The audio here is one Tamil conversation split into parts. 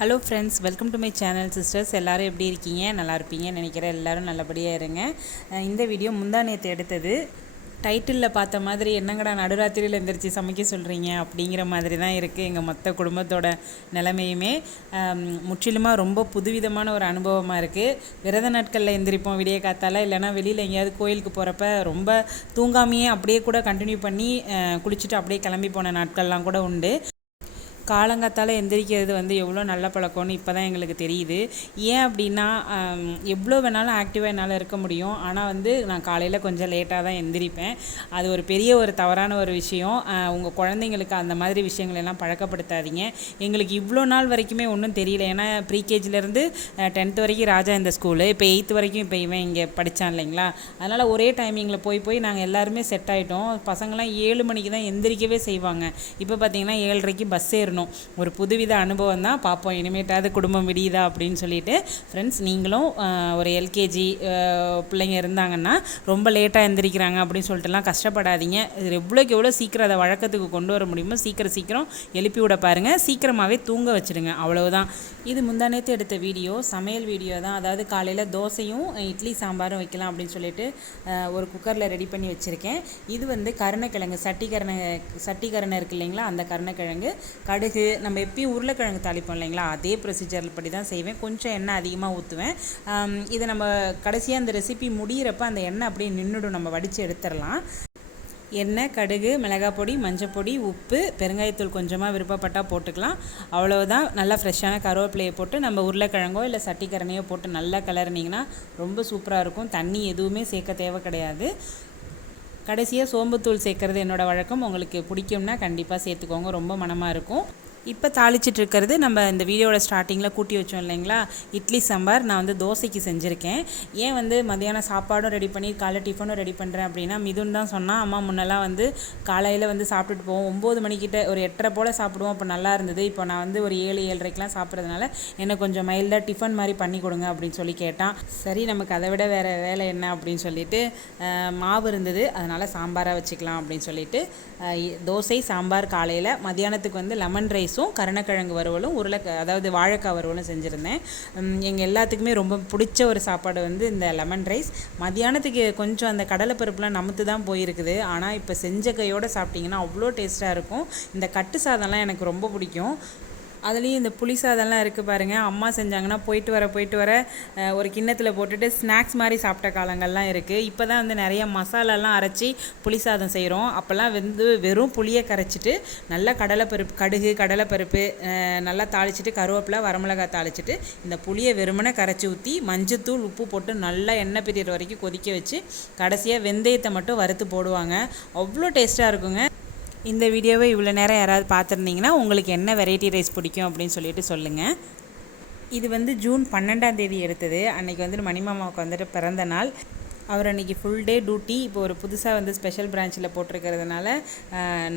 Hello friends welcome to my channel sisters எல்லோரும் எப்படி இருக்கீங்க? நல்லா இருப்பீங்கன்னு நினைக்கிறேன். எல்லாரும் நல்லபடியாக இருங்க. இந்த வீடியோ முந்தா நேற்று எடுத்தது. டைட்டிலில் பார்த்த மாதிரி என்னங்கடா நடுராத்திரியில் எந்திரிச்சு சமைக்க சொல்கிறீங்க அப்படிங்கிற மாதிரி தான் இருக்குது எங்கள் மொத்த குடும்பத்தோட நிலைமையுமே. முற்றிலுமாக ரொம்ப புதுவிதமான ஒரு அனுபவமாக இருக்குது விரத நாட்களில் எந்திரிப்போம் விடிய காத்தால. இல்லைன்னா வெளியில் எங்கேயாவது கோயிலுக்கு போகிறப்ப ரொம்ப தூங்காமையே அப்படியே கூட கண்டினியூ பண்ணி குளிச்சுட்டு அப்படியே கிளம்பி போன நாட்கள்லாம் கூட உண்டு. காலங்காத்தால் எந்திரிக்கிறது வந்து எவ்வளோ நல்ல பழக்கம்னு இப்போ தான் எங்களுக்கு தெரியுது. ஏன் அப்படின்னா எவ்வளோ வேணாலும் ஆக்டிவாக என்னால் இருக்க முடியும். ஆனால் வந்து நான் காலையில் கொஞ்சம் லேட்டாக தான் எந்திரிப்பேன். அது ஒரு பெரிய ஒரு தவறான ஒரு விஷயம். உங்கள் குழந்தைங்களுக்கு அந்த மாதிரி விஷயங்கள் எல்லாம் பழக்கப்படுத்தாதீங்க. எங்களுக்கு இவ்வளோ நாள் வரைக்குமே ஒன்றும் தெரியல. ஏன்னா ப்ரீகேஜிலேருந்து டென்த் வரைக்கும் ராஜா இந்த ஸ்கூலு இப்போ எயித்து வரைக்கும் இப்போ இவன் இங்கே படித்தான் இல்லைங்களா? அதனால் ஒரே டைமிங்கில் போய் போய் நாங்கள் எல்லாருமே செட் ஆகிட்டோம் பசங்களாம் ஏழு மணிக்கு தான் எந்திரிக்கவே செய்வாங்க. இப்போ பார்த்தீங்கன்னா ஏழரைக்கு பஸ் ஏறணும். ஒரு புதுவித அனுபவம் தான். பார்ப்போம் இனிமேட்டாவது குடும்பம் விடியுதா அப்படின்னு சொல்லிட்டு. ஃப்ரெண்ட்ஸ் நீங்களும் ஒரு எல்கேஜி பிள்ளைங்க இருந்தாங்கன்னா ரொம்ப லேட்டாக எந்திரிக்கிறாங்க அப்படின்னு சொல்லிட்டுலாம் கஷ்டப்படாதீங்க. இது எவ்வளோக்கு எவ்வளோ சீக்கிரம் அதை வழக்கத்துக்கு கொண்டு வர முடியுமோ சீக்கிரம் சீக்கிரம் எழுப்பி விட பாருங்கள் சீக்கிரமாகவே தூங்க வச்சிடுங்க அவ்வளவுதான். இது முந்தானேத்து எடுத்த வீடியோ சமையல் வீடியோ தான். அதாவது காலையில் தோசையும் இட்லி சாம்பாரும் வைக்கலாம் அப்படின்னு சொல்லிட்டு ஒரு குக்கரில் ரெடி பண்ணி வச்சுருக்கேன். இது வந்து கருணக்கிழங்கு சட்டி சட்டிக்கரணை இருக்குது இருக்கு இல்லைங்களா? அந்த கருணைக்கிழங்கு. கடுகு நம்ம எப்பயும் உருளைக்கிழங்கு தாளிப்போம் இல்லைங்களா? அதே ப்ரொசீஜர் படி தான் செய்வேன். கொஞ்சம் எண்ணெய் அதிகமாக ஊற்றுவேன் இதை நம்ம கடைசியாக அந்த ரெசிபி முடியிறப்ப அந்த எண்ணெய் அப்படியே நின்றுடும் நம்ம வடித்து எடுத்துடலாம். எண்ணெய் கடுகு மிளகாய் பொடி மஞ்சள் பொடி உப்பு பெருங்காயத்தூள் கொஞ்சமாக விருப்பப்பட்டால் போட்டுக்கலாம். அவ்வளோதான் நல்லா ஃப்ரெஷ்ஷான கருவேப்பிலையை போட்டு நம்ம உருளைக்கிழங்கோ இல்லை சட்டிக்கரணையோ போட்டு நல்லா கிளறினீங்கன்னா ரொம்ப சூப்பராக இருக்கும். தண்ணி எதுவுமே சேர்க்க தேவை கிடையாது. கடைசியாக சோம்புத்தூள் சேர்க்கறது என்னோடய வழக்கம். உங்களுக்கு பிடிக்கும்னா கண்டிப்பாக சேர்த்துக்கோங்க. ரொம்ப மனமாக இருக்கும். இப்போ தாளிச்சிட்டு இருக்கிறது நம்ம இந்த வீடியோட ஸ்டார்டிங்கில் கூட்டி வச்சோம் இல்லைங்களா? இட்லி சாம்பார். நான் வந்து தோசைக்கு செஞ்சுருக்கேன். ஏன் வந்து மதியானம் சாப்பாடும் ரெடி பண்ணி காலை டிஃபனும் ரெடி பண்ணுறேன் அப்படின்னா மிதுன் தான் சொன்னால் அம்மா முன்னெல்லாம் வந்து காலையில் வந்து சாப்பிட்டுட்டு போவோம். ஒம்பது மணிக்கிட்ட ஒரு எட்டரை போல் சாப்பிடுவோம். அப்போ நல்லா இருந்தது. இப்போ நான் வந்து ஒரு ஏழு ஏழரைக்கெலாம் சாப்பிட்றதுனால எனக்கு கொஞ்சம் மைல்டாக டிஃபன் மாதிரி பண்ணி கொடுங்க அப்படின்னு சொல்லி கேட்டான். சரி நமக்கு அதை விட வேறு வேலை என்ன அப்படின்னு சொல்லிட்டு மாவு இருந்தது. அதனால் சாம்பாராக வச்சுக்கலாம் அப்படின்னு சொல்லிட்டு தோசை சாம்பார் காலையில். மத்தியானத்துக்கு வந்து லெமன் ரைஸ் ரைஸும் கருணக்கிழங்கு வறுவலும் உருளைக்க அதாவது வாழைக்காய் வறுவலும் செஞ்சுருந்தேன். எங்கள் எல்லாத்துக்குமே ரொம்ப பிடிச்ச ஒரு சாப்பாடு வந்து இந்த லெமன் ரைஸ். மதியானத்துக்கு கொஞ்சம் அந்த கடலைப்பருப்புலாம் நமத்து தான் போயிருக்குது. ஆனால் இப்போ செஞ்ச கையோடு சாப்பிட்டிங்கன்னா அவ்வளோ டேஸ்ட்டாக இருக்கும். இந்த கட்டு சாதம்லாம் எனக்கு ரொம்ப பிடிக்கும். அதுலேயும் இந்த புளி சாதம்லாம் இருக்குது பாருங்கள் அம்மா செஞ்சாங்கன்னா போயிட்டு வர போயிட்டு வர ஒரு கிண்ணத்தில் போட்டுட்டு ஸ்நாக்ஸ் மாதிரி சாப்பிட்ட காலங்கள்லாம் இருக்குது இப்போ தான் வந்து நிறைய மசாலாலாம் அரைச்சி புளி சாதம் செய்கிறோம் அப்போல்லாம் வந்து வெறும் புளியை கரைச்சிட்டு நல்லா கடலைப்பருப்பு கடுகு கடலைப்பருப்பு நல்லா தாளிச்சிட்டு கருவேப்பிலை வரமிளகாய் தாளிச்சிட்டு இந்த புளியை வெறுமனே கரைச்சி ஊற்றி மஞ்சத்தூள் உப்பு போட்டு நல்லா எண்ணெய் பிரியற வரைக்கும் கொதிக்க வச்சு கடைசியாக வெந்தயத்தை மட்டும் வறுத்து போடுவாங்க. அவ்வளோ டேஸ்ட்டாக இருக்குங்க. இந்த வீடியோவை இவ்வளோ நேரம் யாராவது பார்த்துருந்தீங்கன்னா உங்களுக்கு என்ன வெரைட்டி ரைஸ் பிடிக்கும் அப்படின்னு சொல்லிட்டு சொல்லுங்கள் இது வந்து ஜூன் பன்னெண்டாம் தேதி எடுத்தது. அன்னைக்கு வந்துட்டு மணிமாமாவுக்கு வந்துட்டு பிறந்த நாள். அவர் அன்றைக்கி ஃபுல் டே டியூட்டி இப்போ ஒரு புதுசாக வந்து ஸ்பெஷல் பிரான்ச்சில் போட்டிருக்கிறதுனால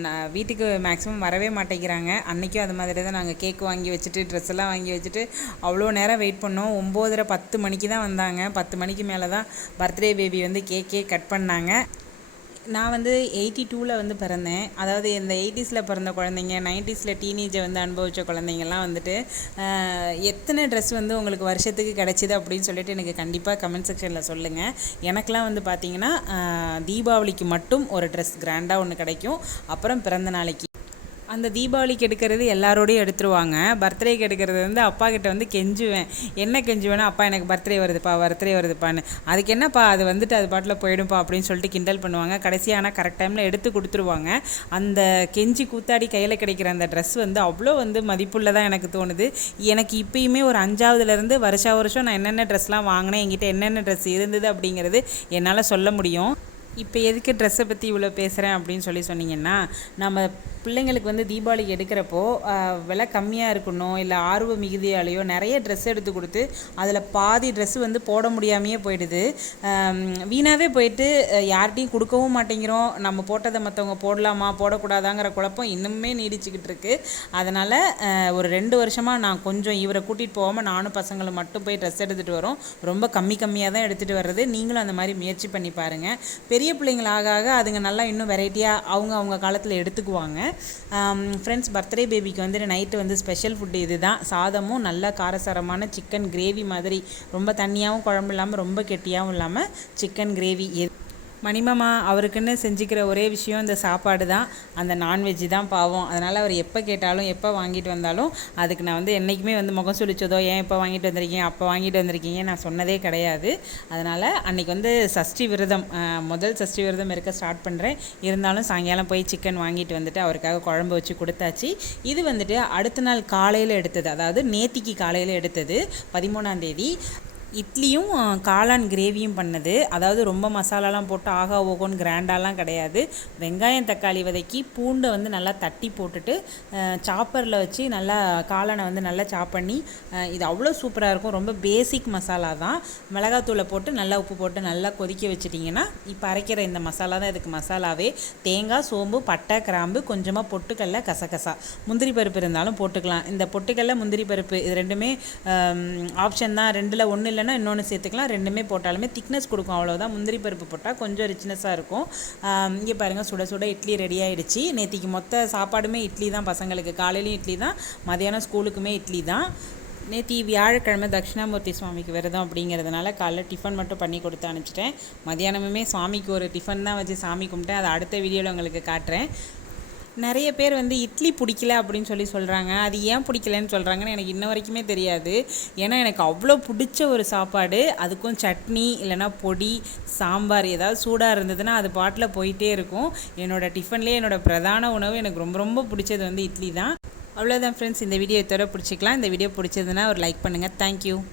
நான் வீட்டுக்கு மேக்ஸிமம் வரவே மாட்டேங்கிறாங்க. அன்றைக்கும் அது மாதிரி தான் நாங்கள் கேக் வாங்கி வச்சுட்டு ட்ரெஸ் எல்லாம் வாங்கி வச்சுட்டு அவ்வளோ நேரம் வெயிட் பண்ணோம். ஒம்போதரை பத்து மணிக்கு தான் வந்தாங்க. பத்து மணிக்கு மேலே தான் பர்த்டே பேபி வந்து கேக்கே கட் பண்ணாங்க. நான் வந்து எயிட்டி டூவில் வந்து பிறந்தேன். அதாவது இந்த எயிட்டிஸில் பிறந்த குழந்தைங்க நைன்டிஸில் டீனேஜை வந்து அனுபவித்த குழந்தைங்கள்லாம் வந்துட்டு எத்தனை ட்ரெஸ் வந்து உங்களுக்கு வருஷத்துக்கு கிடச்சிது அப்படின்னு சொல்லிட்டு எனக்கு கண்டிப்பாக கமெண்ட் செக்ஷனில் சொல்லுங்கள் எனக்கெலாம் வந்து பார்த்தீங்கன்னா தீபாவளிக்கு மட்டும் ஒரு ட்ரெஸ் கிராண்டாக ஒன்று கிடைக்கும். அப்புறம் பிறந்த நாளைக்கு அந்த தீபாவளிக்கு எடுக்கிறது எல்லாரோடையும் எடுத்துருவாங்க. பர்த்டேக்கு எடுக்கிறது வந்து அப்பா கிட்ட வந்து கெஞ்சுவேன். என்ன கெஞ்சுவேன்னா அப்பா எனக்கு பர்த்டே வருதுப்பா பர்த்டே வருதுப்பான்னு. அதுக்கு என்னப்பா அது வந்துட்டு அது பாட்டில் போயிடும்ப்பா அப்படின்னு சொல்லிட்டு கிண்டல் பண்ணுவாங்க. கடைசியாக ஆனால் கரெக்ட் டைமில் எடுத்து கொடுத்துருவாங்க. அந்த கெஞ்சி கூத்தாடி கையில் கிடைக்கிற அந்த ட்ரெஸ் வந்து அவ்வளோ வந்து மதிப்புள்ளதாக எனக்கு தோணுது. எனக்கு இப்பயுமே ஒரு அஞ்சாவதுலேருந்து வருஷா வருஷம் நான் என்னென்ன ட்ரெஸ்லாம் வாங்கினேன் என்கிட்ட என்னென்ன ட்ரெஸ் இருந்தது அப்படிங்கிறது என்னால் சொல்ல முடியும். இப்போ எதுக்கு ட்ரெஸ்ஸை பற்றி இவ்வளோ பேசுகிறேன் அப்படின்னு சொல்லி சொன்னீங்கன்னா நம்ம பிள்ளைங்களுக்கு வந்து தீபாவளிக்கு எடுக்கிறப்போ விலை கம்மியாக இருக்கணும் இல்லை ஆர்வ மிகுதியாலேயோ நிறைய ட்ரெஸ் எடுத்து கொடுத்து அதில் பாதி ட்ரெஸ் வந்து போட முடியாமையே போயிடுது. வீணாகவே போயிட்டு யார்கிட்டையும் கொடுக்கவும் மாட்டேங்கிறோம். நம்ம போட்டதை மற்றவங்க போடலாமா போடக்கூடாதாங்கிற குழப்பம் இன்னுமே நீடிச்சுக்கிட்டு இருக்கு. அதனால் ஒரு ரெண்டு வருஷமாக நான் கொஞ்சம் இவரை கூட்டிகிட்டு போகாமல் நானும் பசங்களும் மட்டும் போய் ட்ரெஸ் எடுத்துகிட்டு வரோம். ரொம்ப கம்மி கம்மியாக தான் எடுத்துகிட்டு வர்றது. நீங்களும் அந்த மாதிரி முயற்சி பண்ணி பாருங்கள் பெரிய பெரிய பிள்ளைங்களாக ஆக அதுங்க நல்லா இன்னும் வெரைட்டியாக அவங்க அவங்க காலத்தில் எடுத்துக்குவாங்க. ஃப்ரெண்ட்ஸ் பர்த்டே பேபிக்கு வந்து நைட்டு வந்து ஸ்பெஷல் ஃபுட்டு இது தான் சாதமும் நல்லா காரசாரமான சிக்கன் கிரேவி மாதிரி. ரொம்ப தண்ணியாகவும் குழம்பு இல்லாமல் ரொம்ப கெட்டியாகவும் இல்லாமல் சிக்கன் கிரேவி மணிமாமா அவருக்குன்னு செஞ்சுக்கிற ஒரே விஷயம் இந்த சாப்பாடு தான். அந்த நான்வெஜ் தான் பாவம். அதனால் அவர் எப்போ கேட்டாலும் எப்போ வாங்கிட்டு வந்தாலும் அதுக்கு நான் வந்து என்றைக்குமே வந்து முகம் சுழிச்சதோ ஏன் எப்போ வாங்கிட்டு வந்திருக்கீங்க? அப்போ வாங்கிட்டு வந்திருக்கீங்க? நான் சொன்னதே கிடையாது. அதனால் அன்றைக்கி வந்து சஷ்டி விரதம் முதல் சஷ்டி விரதம் இருக்க ஸ்டார்ட் பண்ணுறேன் இருந்தாலும் சாயங்காலம் போய் சிக்கன் வாங்கிட்டு வந்துட்டு அவருக்காக குழம்பு வச்சு கொடுத்தாச்சு. இது வந்துட்டு அடுத்த நாள் காலையில் எடுத்தது. அதாவது நேத்திக்கு காலையில் எடுத்தது பதிமூணாம் தேதி. இட்லியும் காளான் கிரேவியும் பண்ணது. அதாவது ரொம்ப மசாலாலாம் போட்டு ஆகா ஓகோன்னு கிராண்டாலாம் கிடையாது. வெங்காயம் தக்காளி வதக்கி பூண்டை வந்து நல்லா தட்டி போட்டுட்டு சாப்பரில் வச்சு நல்லா காளானை வந்து நல்லா சாப் பண்ணி இது அவ்வளோ சூப்பராக இருக்கும். ரொம்ப பேசிக் மசாலா தான். மிளகாத்தூளை போட்டு நல்லா உப்பு போட்டு நல்லா கொதிக்க வச்சிட்டிங்கன்னா இப்போ அரைக்கிற இந்த மசாலா தான் இதுக்கு மசாலாவே. தேங்காய் சோம்பு பட்டை கிராம்பு கொஞ்சமாக பொட்டுக்கடல கசகசா. முந்திரி பருப்பு இருந்தாலும் போட்டுக்கலாம். இந்த பொட்டுக்கடல முந்திரி பருப்பு இது ரெண்டுமே ஆப்ஷன் தான். ரெண்டில் ஒன்று இல்லைன்னா இன்னொன்று சேர்த்துக்கலாம். ரெண்டுமே போட்டாலுமே திக்னஸ் கொடுக்கும் அவ்வளோதான் முந்திரி பருப்பு போட்டால் கொஞ்சம் ரிச்னஸாக இருக்கும். இங்கே பாருங்கள் சுட சுட இட்லி ரெடி ஆகிடுச்சி நேற்றுக்கு மொத்த சாப்பாடுமே இட்லி தான் பசங்களுக்கு. காலையிலையும் இட்லி தான் மதியானம் ஸ்கூலுக்குமே இட்லி தான். நேற்று வியாழக்கிழமை தட்சிணாமூர்த்தி சுவாமிக்கு விரதம் அப்படிங்கிறதுனால காலைல டிஃபன் மட்டும் பண்ணி கொடுத்து அனுப்பிச்சிட்டேன். மதியானமுமே சுவாமிக்கு ஒரு டிஃபன் தான் வச்சு சாமி கும்பிட்டேன். அதை அடுத்த வீடியோவில் உங்களுக்கு காட்டுறேன். நிறைய பேர் வந்து இட்லி பிடிக்கல அப்படின்னு சொல்லி சொல்கிறாங்க அது ஏன் பிடிக்கலன்னு சொல்கிறாங்கன்னு எனக்கு இன்ன வரைக்குமே தெரியாது. ஏன்னா எனக்கு அவ்வளோ பிடிச்ச ஒரு சாப்பாடு. அதுக்கும் சட்னி இல்லைன்னா பொடி சாம்பார் ஏதாவது சூடாக இருந்ததுன்னா அது பாட்டில் போயிட்டே இருக்கும். என்னோட டிஃபன்லேயே என்னோட பிரதான உணவு. எனக்கு ரொம்ப ரொம்ப பிடிச்சது வந்து இட்லி தான். அவ்வளோதான் ஃப்ரெண்ட்ஸ் இந்த வீடியோ இதோட பிடிச்சிக்கலாம். இந்த வீடியோ பிடிச்சதுன்னா ஒரு லைக் பண்ணுங்கள் தேங்க்யூ